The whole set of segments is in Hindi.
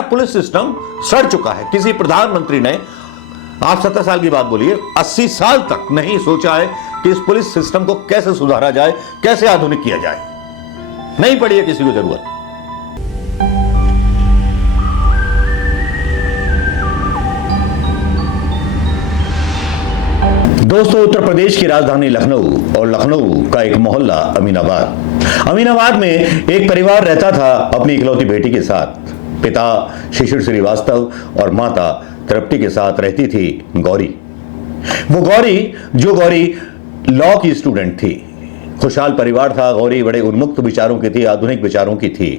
हमारा पुलिस सिस्टम सड़ चुका है। किसी प्रधानमंत्री ने, आप 70 साल की बात बोलिए, 80 साल तक नहीं सोचा है कि इस पुलिस सिस्टम को कैसे सुधारा जाए, कैसे आधुनिक किया जाए। नहीं पड़ी है किसी को जरूरत। दोस्तों, उत्तर प्रदेश की राजधानी लखनऊ और लखनऊ का एक मोहल्ला अमीनाबाद में एक परिवार रहता था अपनी इकलौती बेटी के साथ। पिता शिशिर श्रीवास्तव और माता तृप्ति के साथ रहती थी गौरी। वो गौरी लॉ की स्टूडेंट थी। खुशहाल परिवार था। गौरी बड़े उन्मुक्त विचारों की थी, आधुनिक विचारों की थी।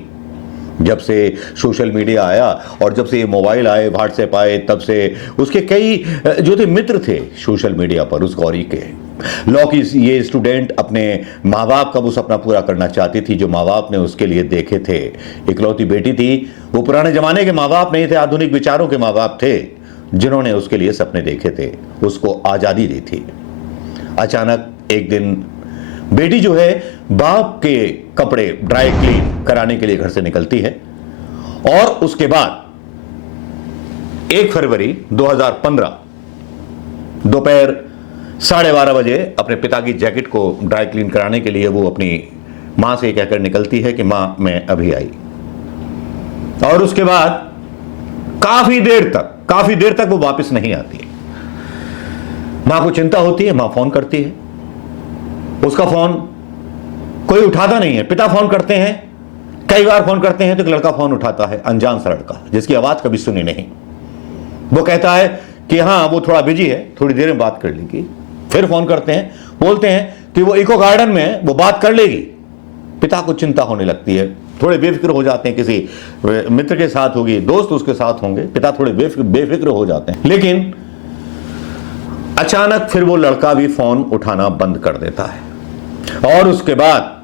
जब से सोशल मीडिया आया और जब से ये मोबाइल आए, व्हाट्सएप आए, तब से उसके कई जो थे मित्र थे सोशल मीडिया पर उस गौरी के। लॉ की ये स्टूडेंट अपने माँ बाप का वो सपना पूरा करना चाहती थी जो माँ बाप ने उसके लिए देखे थे। इकलौती बेटी थी। वो पुराने जमाने के माँ बाप नहीं थे, आधुनिक विचारों के माँ बाप थे जिन्होंने उसके लिए सपने देखे थे, उसको आजादी दी थी। अचानक एक दिन बेटी जो है बाप के कपड़े ड्राई क्लीन कराने के लिए घर से निकलती है और उसके बाद 1 फरवरी 2015 दोपहर 12:30 बजे अपने पिता की जैकेट को ड्राई क्लीन कराने के लिए वो अपनी मां से कहकर निकलती है कि मां, मैं अभी आई। और उसके बाद काफी देर तक वो वापस नहीं आती। मां को चिंता होती है। मां फोन करती है। उसका फोन कोई उठाता नहीं है। पिता फोन करते हैं, कई बार फोन करते हैं तो एक लड़का फोन उठाता है, अनजान सा लड़का जिसकी आवाज कभी सुनी नहीं। वो कहता है कि हाँ वो थोड़ा बिजी है, थोड़ी देर में बात कर लेगी। फिर फोन करते हैं, बोलते हैं कि वो इको गार्डन में वो बात कर लेगी। पिता को चिंता होने लगती है, थोड़े बेफिक्र हो जाते हैं। किसी मित्र के साथ होगी, दोस्त उसके साथ होंगे, पिता थोड़े बेफिक्र हो जाते हैं। लेकिन अचानक फिर वो लड़का भी फोन उठाना बंद कर देता है और उसके बाद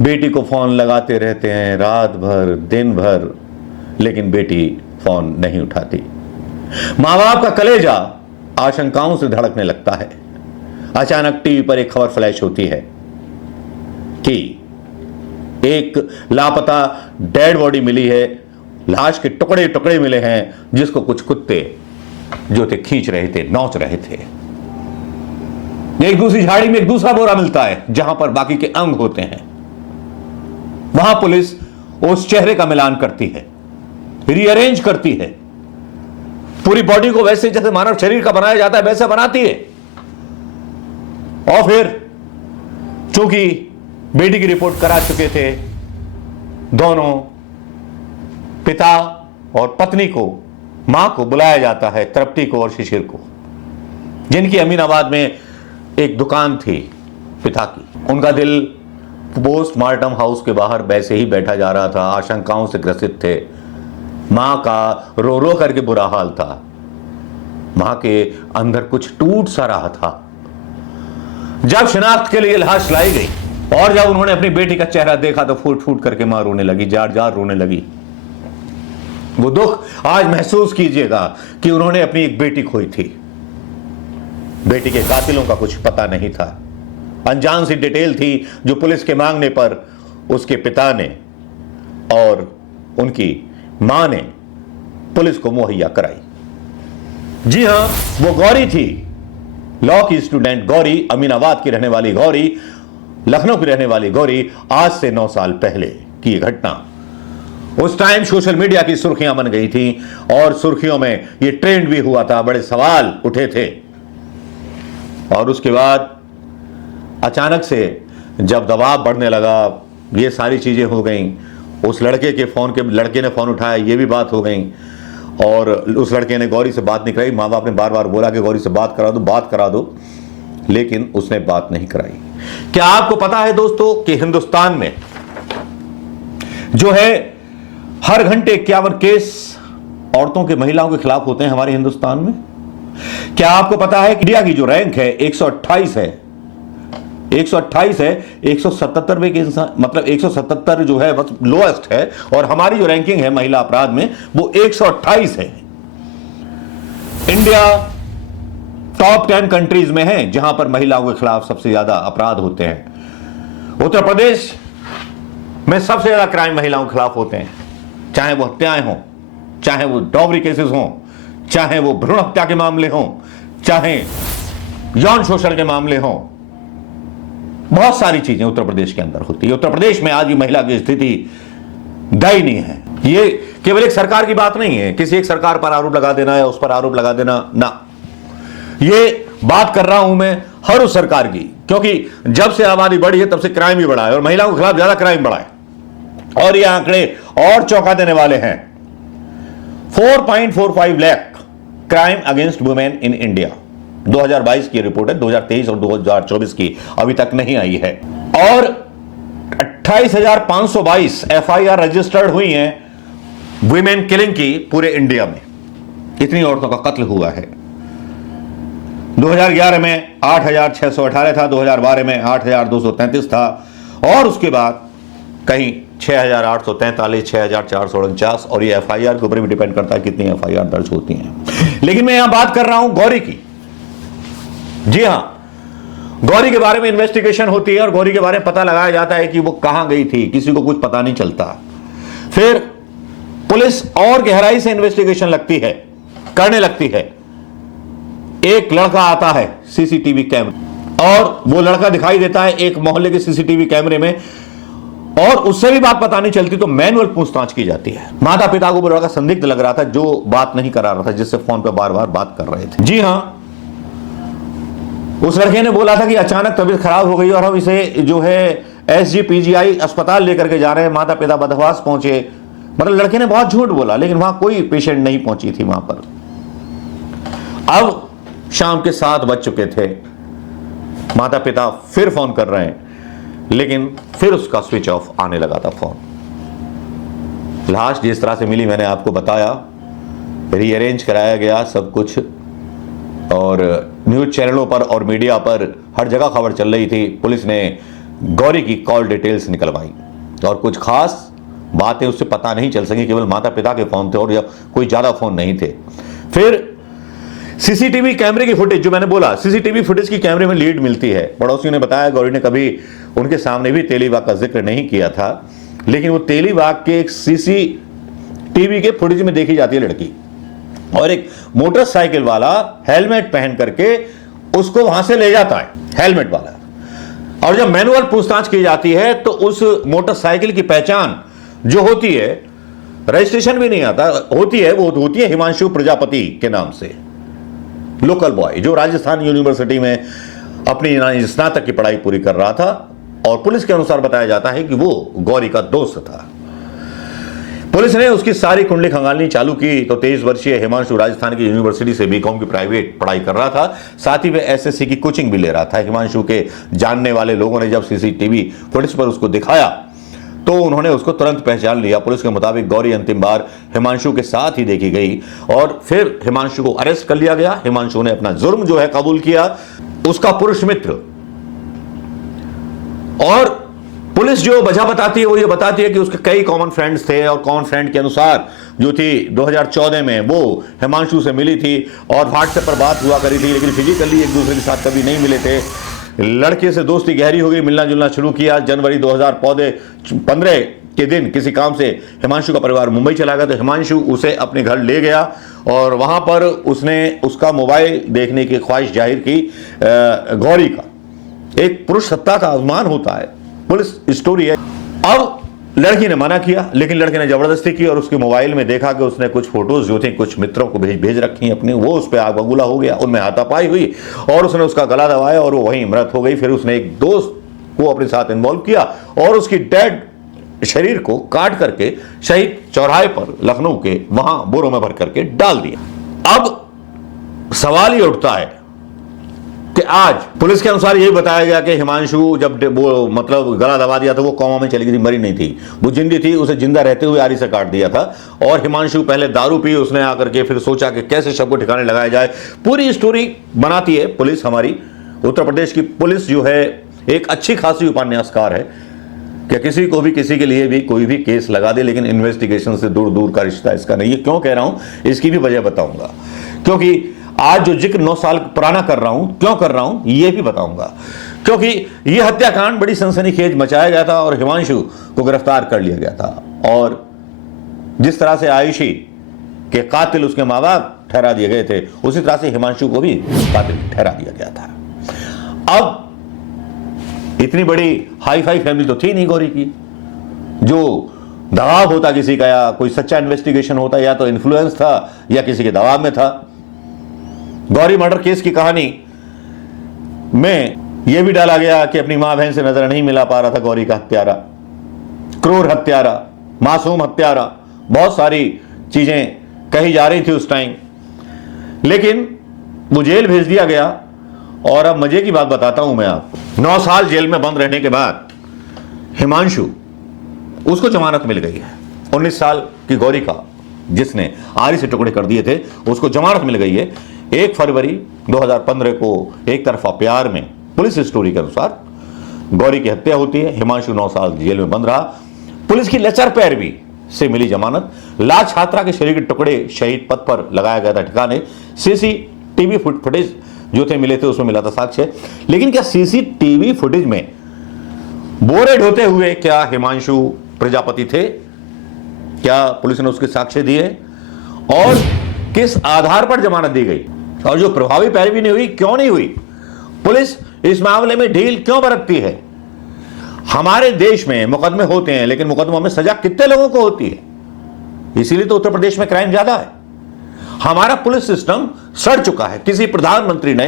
बेटी को फोन लगाते रहते हैं रात भर, दिन भर, लेकिन बेटी फोन नहीं उठाती। मां बाप का कलेजा आशंकाओं से धड़कने लगता है। अचानक टीवी पर एक खबर फ्लैश होती है कि एक लापता डेड बॉडी मिली है, लाश के टुकड़े टुकड़े मिले हैं जिसको कुछ कुत्ते जो थे खींच रहे थे, नोच रहे थे। एक दूसरी झाड़ी में एक दूसरा बोरा मिलता है जहां पर बाकी के अंग होते हैं। वहां पुलिस उस चेहरे का मिलान करती है, रीअरेंज करती है, पूरी बॉडी को वैसे जैसे मानव शरीर का बनाया जाता है वैसे बनाती है। और फिर चूंकि बेटी की रिपोर्ट करा चुके थे दोनों, पिता और पत्नी को, मां को बुलाया जाता है, तृप्ति को और शिशिर को, जिनकी अमीनाबाद में एक दुकान थी पिता की। उनका दिल पोस्टमार्टम हाउस के बाहर वैसे ही बैठा जा रहा था, आशंकाओं से ग्रसित थे। मां का रो रो करके बुरा हाल था। मां के अंदर कुछ टूट सा रहा था। जब शिनाख्त के लिए लाश लाई गई और जब उन्होंने अपनी बेटी का चेहरा देखा तो फूट फूट करके मां रोने लगी, जार जार रोने लगी। वो दुख आज महसूस कीजिएगा कि उन्होंने अपनी एक बेटी खोई थी। बेटी के कातिलों का कुछ पता नहीं था। अनजान सी डिटेल थी जो पुलिस के मांगने पर उसके पिता ने और उनकी मां ने पुलिस को मुहैया कराई। जी हां, वो गौरी थी, लॉ की स्टूडेंट गौरी, अमीनाबाद की रहने वाली गौरी, लखनऊ की रहने वाली गौरी। आज से 9 साल पहले की घटना। उस टाइम सोशल मीडिया की सुर्खियां बन गई थी और सुर्खियों में ये ट्रेंड भी हुआ था, बड़े सवाल उठे थे। और उसके बाद अचानक से जब दबाव बढ़ने लगा, ये सारी चीजें हो गई। उस लड़के ने फोन उठाया, ये भी बात हो गई। और उस लड़के ने गौरी से बात नहीं कराई। माँ बाप ने बार बार बोला कि गौरी से बात करा दो, लेकिन उसने बात नहीं कराई। क्या आपको पता है दोस्तों कि हिंदुस्तान में जो है हर घंटे 51 केस औरतों के, महिलाओं के खिलाफ होते हैं हमारे हिंदुस्तान में? क्या आपको पता है कि इंडिया की जो रैंक है 128 है, 128 है, 177वें के इंसान, मतलब 177 जो है बस लोएस्ट है, और हमारी जो रैंकिंग है महिला अपराध में वो 128 है। इंडिया टॉप 10 कंट्रीज में है जहां पर महिलाओं के खिलाफ सबसे ज्यादा अपराध होते हैं। उत्तर प्रदेश में सबसे ज्यादा क्राइम महिलाओं के खिलाफ होते हैं, चाहे वो हत्याएं हों, चाहे वो डॉबरी केसेस हों, चाहे वो भ्रूण हत्या के मामले हों, चाहे यौन शोषण के मामले हों, बहुत सारी चीजें उत्तर प्रदेश के अंदर होती है। उत्तर प्रदेश में आज भी महिला की स्थिति दयनीय है। ये केवल एक सरकार की बात नहीं है, किसी एक सरकार पर आरोप लगा देना या उस पर आरोप लगा देना ना, ये बात कर रहा हूं मैं हर उस सरकार की, क्योंकि जब से आबादी बढ़ी है तब से क्राइम भी बढ़ा है और महिलाओं के खिलाफ ज्यादा क्राइम बढ़ा है। और ये आंकड़े और चौंका देने वाले हैं। 4.45 lakh crime against women in India, 2022 की रिपोर्ट है, 2023 और 2024 की अभी तक नहीं आई है। और 28,522 FIR रजिस्टर्ड हुई हैं वुमेन किलिंग की पूरे इंडिया में। इतनी औरतों का कत्ल हुआ है। 2011 में 8,618 था, 2012 में 8,233 था, और उसके बाद कहीं 6,843, 6,449, और ये FIR के ऊपर भी डिपेंड करता है कितनी FIR दर्ज होती हैं। लेकिन मैं यहां बात कर रहा हूं गौरी की। जी हां, गौरी के बारे में इन्वेस्टिगेशन होती है और गौरी के बारे में पता लगाया जाता है कि वो कहां गई थी, किसी को कुछ पता नहीं चलता। फिर पुलिस और गहराई से इन्वेस्टिगेशन करने लगती है। एक लड़का आता है CCTV कैमरे, और वो लड़का दिखाई देता है एक मोहल्ले के CCTV कैमरे में, और उससे भी बात पता नहीं चलती तो मैनुअल पूछताछ की जाती है। माता पिता को वो लड़का संदिग्ध लग रहा था, जो बात नहीं करा रहा था, जिससे फोन पे बार बार बात कर रहे थे। जी हां, उस लड़के ने बोला था कि अचानक तबीयत खराब हो गई और हम इसे जो है SGPGI अस्पताल लेकर के जा रहे हैं। माता पिता बदहवास पहुंचे, मतलब लड़के ने बहुत झूठ बोला, लेकिन वहां कोई पेशेंट नहीं पहुंची थी वहां पर। अब शाम के 7 बज चुके थे, माता पिता फिर फोन कर रहे हैं, लेकिन फिर उसका स्विच ऑफ आने लगा था फोन। लाश जिस तरह से मिली मैंने आपको बताया, रीअरेंज कराया गया सब कुछ, और न्यूज चैनलों पर और मीडिया पर हर जगह खबर चल रही थी। पुलिस ने गौरी की कॉल डिटेल्स निकलवाई और कुछ खास बातें उससे पता नहीं चल सकी, केवल माता पिता के फोन थे और कोई ज्यादा फोन नहीं थे। फिर CCTV कैमरे की फुटेज, जो मैंने बोला CCTV फुटेज की कैमरे में लीड मिलती है। पड़ोसियों ने बताया गौरी ने कभी उनके सामने भी तेलीबाग का जिक्र नहीं किया था, लेकिन वो तेलीबाग के एक CCTV के फुटेज में देखी जाती है लड़की, और एक मोटरसाइकिल वाला हेलमेट पहन करके उसको वहां से ले जाता है, हेलमेट वाला। और जब मैनुअल पूछताछ की जाती है तो उस मोटरसाइकिल की पहचान जो होती है, रजिस्ट्रेशन भी नहीं आता, होती है वो होती है हिमांशु प्रजापति के नाम से, लोकल बॉय, जो राजस्थान यूनिवर्सिटी में अपनी स्नातक की पढ़ाई पूरी कर रहा था। और पुलिस के अनुसार बताया जाता है कि वो गौरी का दोस्त था। पुलिस ने उसकी सारी कुंडली खंगालनी चालू की तो 23 वर्षीय हिमांशु राजस्थान की यूनिवर्सिटी से BCom की प्राइवेट पढ़ाई कर रहा था, साथ ही वह SSC की कोचिंग भी ले रहा था। हिमांशु के जानने वाले लोगों ने जब CCTV फुटेज पर उसको दिखाया तो उन्होंने उसको तुरंत पहचान लिया। पुलिस के मुताबिक गौरी अंतिम बार हिमांशु के साथ ही देखी गई और फिर हिमांशु को अरेस्ट कर लिया गया। हिमांशु ने अपना जुर्म जो है कबूल किया। उसका पुरुष मित्र, और पुलिस जो वजह बताती है वो ये बताती है कि उसके कई कॉमन फ्रेंड्स थे, और कॉमन फ्रेंड के अनुसार जो थी 2014 में वो हिमांशु से मिली थी और व्हाट्सएप पर बात हुआ करी थी, लेकिन फिजिकली एक दूसरे के साथ कभी नहीं मिले थे। लड़के से दोस्ती गहरी हो गई, मिलना जुलना शुरू किया। जनवरी 2015 के दिन किसी काम से हिमांशु का परिवार मुंबई चला गया तो हिमांशु उसे अपने घर ले गया और वहां पर उसने उसका मोबाइल देखने की ख्वाहिश जाहिर की। गौरी का एक पुरुष सत्ता का अभिमान होता है, पुलिस स्टोरी है। अब लड़की ने मना किया, लेकिन लड़के ने जबरदस्ती की और उसके मोबाइल में देखा कि उसने कुछ फोटोज जो थी कुछ मित्रों को भेज रखी अपने, वो उस पर आग बबूला हो गया, उनमें हाथापाई हुई और उसने उसका गला दबाया और वो वहीं मृत हो गई। फिर उसने एक दोस्त को अपने साथ इन्वॉल्व किया और उसकी डेड शरीर को काट करके शहीद चौराहे पर लखनऊ के वहां बोरों में भर करके डाल दिया। अब सवाल ये उठता है कि आज पुलिस के अनुसार यही बताया गया कि हिमांशु जब वो मतलब गला दबा दिया था वो कोमा में चली गई थी, मरी नहीं थी, वो जिंदी थी, उसे जिंदा रहते हुए आरी से काट दिया था। और हिमांशु पहले दारू पी, उसने आकर के फिर सोचा कि कैसे शव को ठिकाने लगाया जाए। पूरी स्टोरी बनाती है पुलिस। हमारी उत्तर प्रदेश की पुलिस जो है एक अच्छी खासी उपन्यासकार है कि किसी को भी किसी के लिए भी कोई भी केस लगा दे, लेकिन इन्वेस्टिगेशन से दूर दूर का रिश्ता इसका नहीं है। क्यों कह रहा हूं, इसकी भी वजह बताऊंगा, क्योंकि आज जो जिक्र 9 साल पुराना कर रहा हूं, क्यों कर रहा हूं यह भी बताऊंगा, क्योंकि यह हत्याकांड बड़ी सनसनीखेज मचाया गया था और हिमांशु को गिरफ्तार कर लिया गया था। और जिस तरह से आयुषी कि कातिल उसके माँ बाप ठहरा दिए गए थे, उसी तरह से हिमांशु को भी कातिल ठहरा दिया गया था। अब इतनी बड़ी हाई फाई फैमिली तो थी नहीं गौरी की, जो दबाव होता किसी का, या कोई सच्चा इन्वेस्टिगेशन होता, या तो इन्फ्लुएंस था या किसी के दबाव में था। गौरी मर्डर केस की कहानी में यह भी डाला गया कि अपनी मां बहन से नजर नहीं मिला पा रहा था गौरी का हत्यारा, क्रूर हत्यारा, मासूम हत्यारा, बहुत सारी चीजें कही जा रही थी उस टाइम। लेकिन वो जेल भेज दिया गया। और अब मजे की बात बताता हूं मैं आपको, 9 साल जेल में बंद रहने के बाद हिमांशु, उसको जमानत मिल गई है। 19 साल की गौरी का, जिसने आरी से टुकड़े कर दिए थे, उसको जमानत मिल गई है। 1 फरवरी 2015 को एक तरफा प्यार में, पुलिस स्टोरी के अनुसार, गौरी की हत्या होती है। हिमांशु 9 साल जेल में बंद रहा। पुलिस की लचर पैरवी से मिली जमानत। लाल छात्रा के शरीर के टुकड़े शहीद पथ पर लगाया गया था ठिकाने। सीसीटीवी फुटेज जो थे मिले थे, उसमें मिला था साक्ष्य। लेकिन क्या सीसीटीवी फुटेज में बोरेड होते हुए क्या हिमांशु प्रजापति थे? क्या पुलिस ने उसके साक्ष्य दिए? और किस आधार पर जमानत दी गई? और जो प्रभावी पैरवी नहीं हुई, क्यों नहीं हुई? पुलिस इस मामले में ढील क्यों बरतती है? हमारे देश में मुकदमे होते हैं, लेकिन मुकदमों में सजा कितने लोगों को होती है? इसीलिए तो उत्तर प्रदेश में क्राइम ज्यादा है। हमारा पुलिस सिस्टम सड़ चुका है। किसी प्रधानमंत्री ने,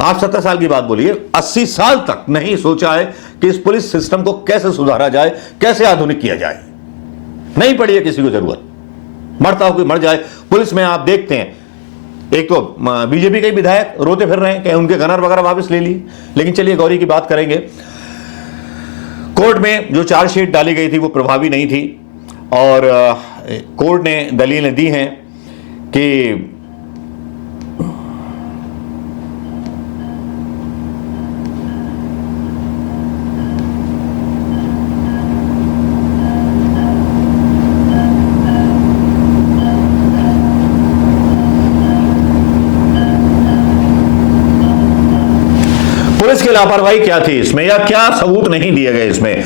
आप 70 साल की बात बोलिए, 80 साल तक नहीं सोचा है कि इस पुलिस सिस्टम को कैसे सुधारा जाए, कैसे आधुनिक किया जाए। नहीं पड़ी है किसी को जरूरत, मरता हो कोई मर जाए। पुलिस में आप देखते हैं, एक तो बीजेपी के विधायक रोते फिर रहे हैं कि उनके गनर वगैरह वापस ले लिए। लेकिन चलिए गौरी की बात करेंगे। कोर्ट में जो चार्जशीट डाली गई थी वो प्रभावी नहीं थी, और कोर्ट ने दलीलें दी हैं कि पुलिस की लापरवाही क्या थी इसमें, या क्या सबूत नहीं दिए गए इसमें।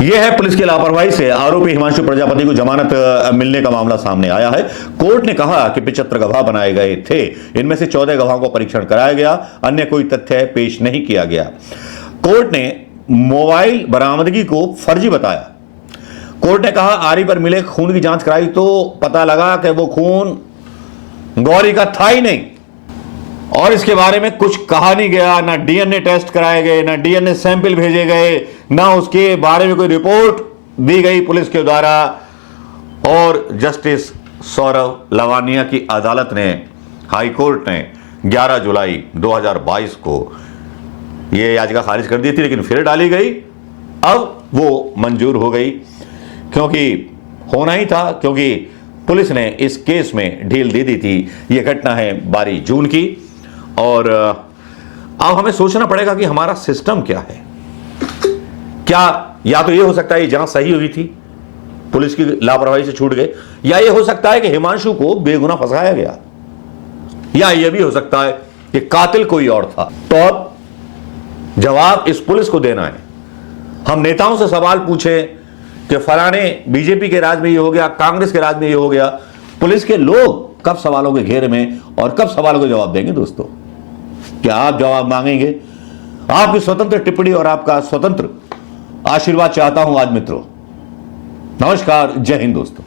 यह है पुलिस की लापरवाही से आरोपी हिमांशु प्रजापति को जमानत मिलने का मामला सामने आया है। कोर्ट ने कहा कि 75 गवाह बनाए गए थे, इनमें से 14 गवाहों को परीक्षण कराया गया, अन्य कोई तथ्य पेश नहीं किया गया। कोर्ट ने मोबाइल बरामदगी को फर्जी बताया। कोर्ट ने कहा आरी पर मिले खून की जांच कराई तो पता लगा कि वो खून गौरी का था ही नहीं, और इसके बारे में कुछ कहा नहीं गया। ना डीएनए टेस्ट कराए गए, ना डीएनए सैंपल भेजे गए, ना उसके बारे में कोई रिपोर्ट दी गई पुलिस के द्वारा। और जस्टिस सौरभ लवानिया की अदालत ने, हाई कोर्ट ने 11 जुलाई 2022 को यह याचिका खारिज कर दी थी, लेकिन फिर डाली गई। अब वो मंजूर हो गई, क्योंकि होना ही था, क्योंकि पुलिस ने इस केस में ढील दे दी थी। यह घटना है 12 जून की। और अब हमें सोचना पड़ेगा कि हमारा सिस्टम क्या है। क्या या तो यह हो सकता है ये जांच सही हुई थी, पुलिस की लापरवाही से छूट गए, या यह हो सकता है कि हिमांशु को बेगुनाह फंसाया गया, या यह भी हो सकता है कि कातिल कोई और था। तो अब जवाब इस पुलिस को देना है। हम नेताओं से सवाल पूछे कि फलाने बीजेपी के राज में ये हो गया, कांग्रेस के राज में ये हो गया, पुलिस के लोग कब सवालों के घेरे में और कब सवालों के जवाब देंगे? दोस्तों, क्या आप जवाब मांगेंगे? आपकी स्वतंत्र टिप्पणी और आपका स्वतंत्र आशीर्वाद चाहता हूं आज मित्रों। नमस्कार, जय हिंद दोस्तों।